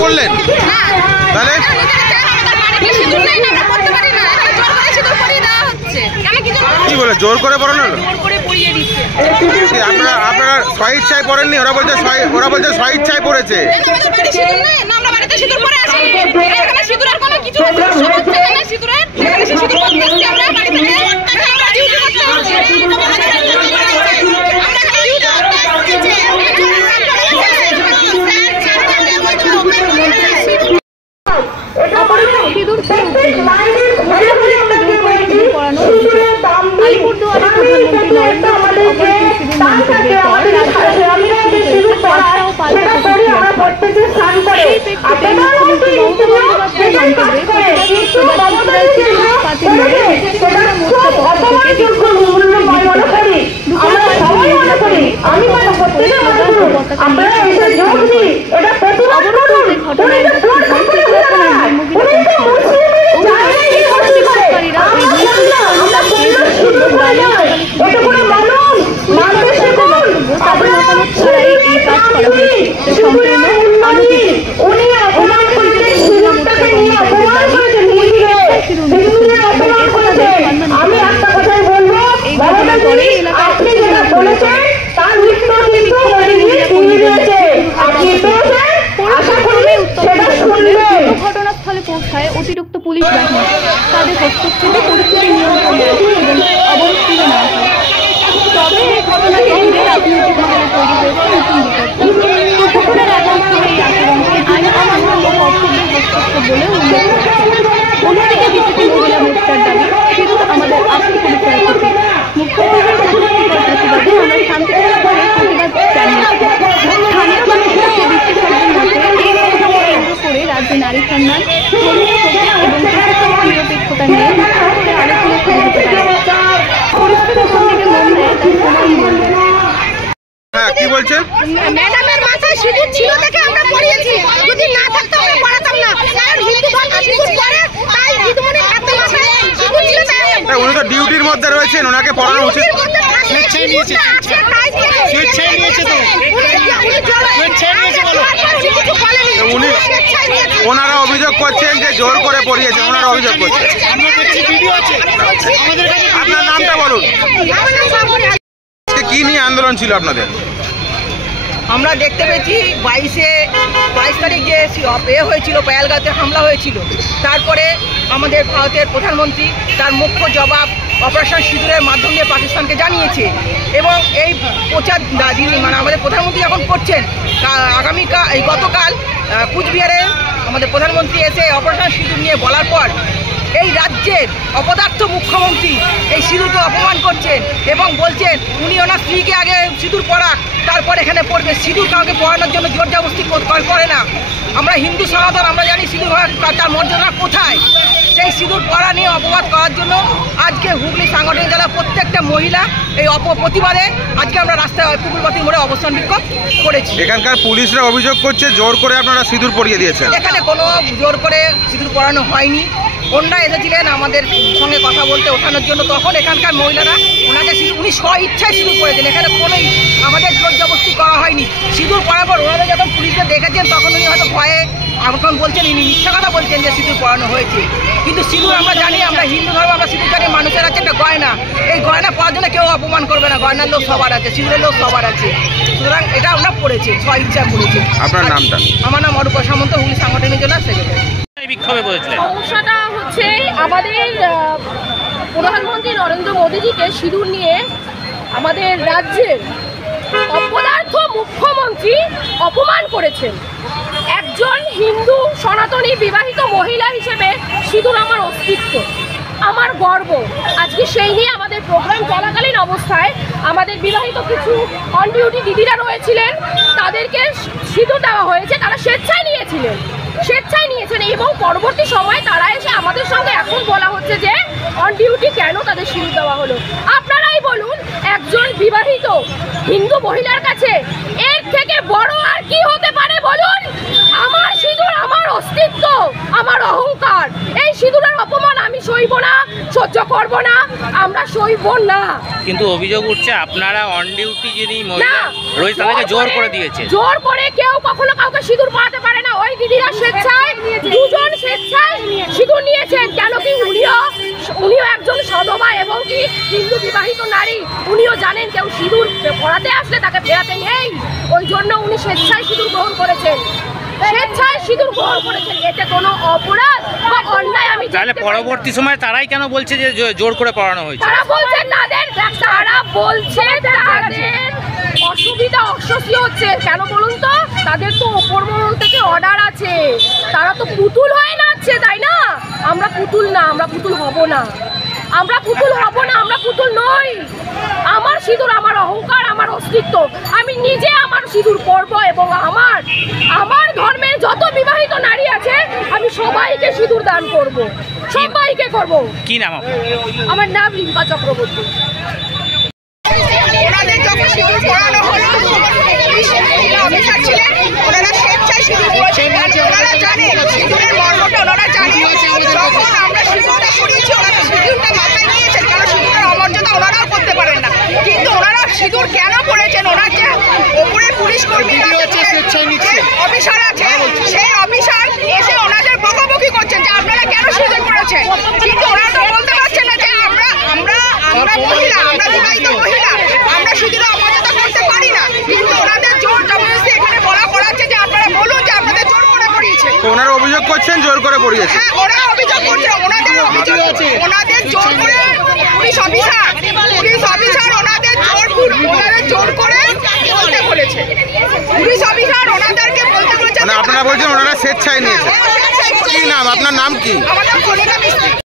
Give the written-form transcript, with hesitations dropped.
পড়লেন? তাহলে কি বলে জোর করে পড়ানো হলো? আপনারা স্বইচ্ছায় পড়েননি? ওরা বলছে স্বইচ্ছায় পড়েছে। ঘটনাস্থলে পৌঁছায় অতিরিক্ত পুলিশ বাহিনী। তাদের হস্তক্ষেপে পরিস্থিতি নিয়ন্ত্রণে আসে এবং অবরোধ তুলে নেওয়া হয়। তবে এই ঘটনাকে ঘিরে রাজনৈতিক মহলে তৈরি হয়েছে নতুন বিতর্ক। দুপুরের একাংশ এই আচরণকে আইন অমান্য ও কর্তব্যের হস্তক্ষেপ বলে উল্লেখ করেছে। অন্যদিকে বিজেপি মহিলা মোর্চার দাবি, সিঁদুর আমাদের আসল পরিচয় প্রতীক। মুখ্যমন্ত্রীর কটূক্তিকর প্রতিবাদে আমরা শান্তিপূর্ণভাবে প্রতিবাদ জানিয়েছি। স্থানীয় মানুষের বিশেষজ্ঞের মতে এই ঘটনাকে কেন্দ্র করে রাজ্যে নারী সম্মান, ধর্মীয় প্রতীক এবং প্রশাসনিক নিরপেক্ষতা নিয়ে নতুন করে আলোচনা শুরু হতে পারে। পরিস্থিতি কোন দিকে মন দেয় তা সময়ই বলবে। কি বলছেন? ম্যাডামের মাথায় সিঁদুর ছিল দেখে আমরা পড়িয়েছি, যদি না থাকতো আমরা পড়াতাম না। কারণ হিন্দু ধর্ম সিঁদুর পরে, তাই দিদিমণি হাতে মাথায় সিঁদুর ছিল তাই। উনি তো ডিউটির মধ্যে রয়েছেন, ওনাকে পড়ানো উচিত। স্বেচ্ছায় নিয়েছে তো, ওনারা অভিযোগ করছেন যে জোর করে পড়িয়েছে, ওনারা অভিযোগ করছেন। আপনার নামটা বলুন। কি নিয়ে আন্দোলন ছিল আপনাদের? আমরা দেখতে পেয়েছি 22 তারিখ যে হয়েছিল, পেহেলগাঁওতে হামলা হয়েছিল, তারপরে আমাদের ভারতের প্রধানমন্ত্রী তার মুখ্য জবাব অপারেশন সিঁদুরের মাধ্যম দিয়ে পাকিস্তানকে জানিয়েছে। এবং এই প্রচার মানে আমাদের প্রধানমন্ত্রী যখন করছেন, গতকাল কুচবিহারে আমাদের প্রধানমন্ত্রী এসে অপারেশন সিঁদুর নিয়ে বলার পর এই রাজ্যের অপদার্থ মুখ্যমন্ত্রী এই সিঁদুরকে অপমান করছেন এবং বলছেন উনি ওনার স্ত্রীকে আগে সিঁদুর পরাক, তারপর এখানে পড়বে। সিঁদুর কাউকে পরানোর জন্য জোর জবরদস্তি করে না। আমরা হিন্দু সনাতন, আমরা জানি সিঁদুর তার মর্যাদা কোথায়। সেই সিঁদুর পরা নিয়ে অপবাদ করার জন্য আজকে হুগলি সাংগঠনিক জেলার প্রত্যেকটা মহিলা এই প্রতিবাদে আজকে আমরা রাস্তায় পুকুরবাতি মোড়ে অবস্থান বিক্ষোভ করেছি। এখানকার পুলিশরা অভিযোগ করছে জোর করে আপনারা সিঁদুর পরিয়ে দিয়েছেন। এখানে কোনো জোর করে সিঁদুর পরানো হয়নি। ওনারা এসেছিলেন আমাদের সঙ্গে কথা বলতে ওঠানোর জন্য, তখন এখানকার মহিলারা ওনাকে উনি স্বইচ্ছায় সিঁদুর পরেছেন। এখানে কোনোই আমাদের জোর জবরদস্তি করা হয়নি। সিঁদুর পরার পর ওনারা যখন পুলিশকে দেখেছেন তখন উনি হয়তো ভয়ে এখন বলছেন, ইনি মিথ্যা কথা বলছেন যে সিঁদুর পরানো হয়েছে। কিন্তু সিঁদুর আমরা জানি, আমরা হিন্দু ধর্ম, আমরা সিঁদুর জানি মানুষের আছে একটা গয়না। এই গয়না পরার জন্য কেউ অপমান করবে না। গয়নার লোক সবার আছে, সিঁদুরের লোক সবার আছে। সুতরাং এটা আমরা পড়েছি, স্বইচ্ছা পড়েছি। আপনার নামটা? আমার নাম অরূপা সামন্ত, হুগলি সাংগঠনিক জেলার সেক্রেটারি। সমস্যাটা হচ্ছে আমাদের প্রধানমন্ত্রী নরেন্দ্র মোদীজিকে সিঁদুর নিয়ে আমাদের রাজ্যের অপদার্থ মুখ্যমন্ত্রী অপমান করেছেন। একজন হিন্দু সনাতনী বিবাহিত মহিলা হিসেবে সিঁদুর আমার অস্তিত্ব, আমার গর্ব। আজকে সেই নিয়ে আমাদের প্রোগ্রাম চলাকালীন অবস্থায় আমাদের বিবাহিত কিছু অন ডিউটি দিদিরা রয়েছিলেন, তাদেরকে সিঁদুর দেওয়া হয়েছে। তারা স্বেচ্ছায় নিয়েছেন এবং পরবর্তী সময়ে তারা এসে আমাদের সঙ্গে এখন বলা হচ্ছে যে অন ডিউটি কেন তাদের সিঁদুর দেওয়া হলো। আপনারাই বলুন, একজন বিবাহিত হিন্দু মহিলার কাছে এর থেকে বড় আর কি হতে পারে বলুন? আমার সিঁদুর আমার অস্তিত্ব, আমার অহংকার। এই সিঁদুরের অপমান আমি সইব না, সহ্য করব না। আমরা সইব না। কিন্তু অভিযোগ উঠছে আপনারা অন ডিউটি যিনি মহিলা না, রয়েছে তাদেরকে জোর করে দিয়েছে। জোর করে কেউ কখনো কাউকে সিঁদুর পরাতে পারে না। ওই দিদিরা স্বেচ্ছায়, দুজন স্বেচ্ছায় সিঁদুর নিয়েছেন। কেন কি উনিও একজন সধবা এবং কি হিন্দু বিবাহিত নারী। উনিও জানেন কেউ সিঁদুর পরাতে আসলে তাকে ফেরাতে নেই, ওই জন্য উনি স্বেচ্ছায় সিঁদুর গ্রহণ করেছেন। স্বেচ্ছায় সিঁদুর গ্রহণ করেছেন, এতে কোনো অপরাধ বা অন্যায় আমি তাহলে পরবর্তী সময় তারাই কেন বলছে যে জোর করে পড়ানো হয়েছে? তারা বলছে তাদের অসুবিধা অস্বস্তি হচ্ছে। কেন বলুন তো, তাদের তো ওপর মহল থেকে অর্ডার আছে, তারা তো পুতুল হয়ে নাচছে, তাই না? আমরা পুতুল না, আমরা পুতুল হব না, আমরা পুতুল হব না, আমরা পুতুল নই। আমার সিঁদুর আমার অহংকার, আমার অস্তিত্ব। আমি নিজে আমার সিঁদুর পরব এবং আমার ধর্মের যত বিবাহিত নারী আছে আমি সবাইকে সিঁদুর দান করব, সবাইকে করব। কি নাম আপনার? আমার নাম রিম্পা চক্রবর্তী। ওনাদের যখন সিঁদুর পরানো হলো, অফিসার ছিলেন, ওনারা স্বেচ্ছায় সিঁদুর পরিয়েছেন। ওনারা জানেন সিঁদুরের মর্মটা, ওনারা জানেন। যখন আমরা সিঁদুরটা পরিয়েছি, ওনারা সিঁদুরটা মাথায় নিয়েছেন, কারণ সিঁদুরের অমর্যাদা ওনারাও করতে পারেন না। কিন্তু ওনারা সিঁদুর কেন পরেছেন? ওনার যে ওপরে পুলিশ কর্মী অফিসার আছে, সেই অফিসার এসে ওনাদের বকাবকি করছেন যে আপনারা কেন সিঁদুর পরেছেন। কিন্তু ওনারা তো বলতে পারছেন না যে আমরা মহিলা, আমরা বিবাহিত মহিলা, আমরা সিঁদুরের অমর্যাদা করতে পারি না। কিন্তু ওনাদের জোর জবরদস্তি এখানে বলা করাচ্ছে যে আপনারা বলুন যে আপনাদের জোর করে পড়িয়েছে। ওনারা অভিযোগ করছেন জোর করে পড়িয়েছে। হ্যাঁ, ওরা অভিযোগ করছে, ওনাদের অভিযোগ আছে, ওনাদের জোর করে পুলিশ অফিসার ওনাদের জোর করে বলতে বলেছে। পুলিশ অফিসার ওনাদেরকে বলতে বলেছে। মানে আপনারা বলছেন ওনারা স্বেচ্ছায় নিয়েছে। কি নাম আপনার? নাম কি? আমার নাম কণিকা মিস্ত্রি।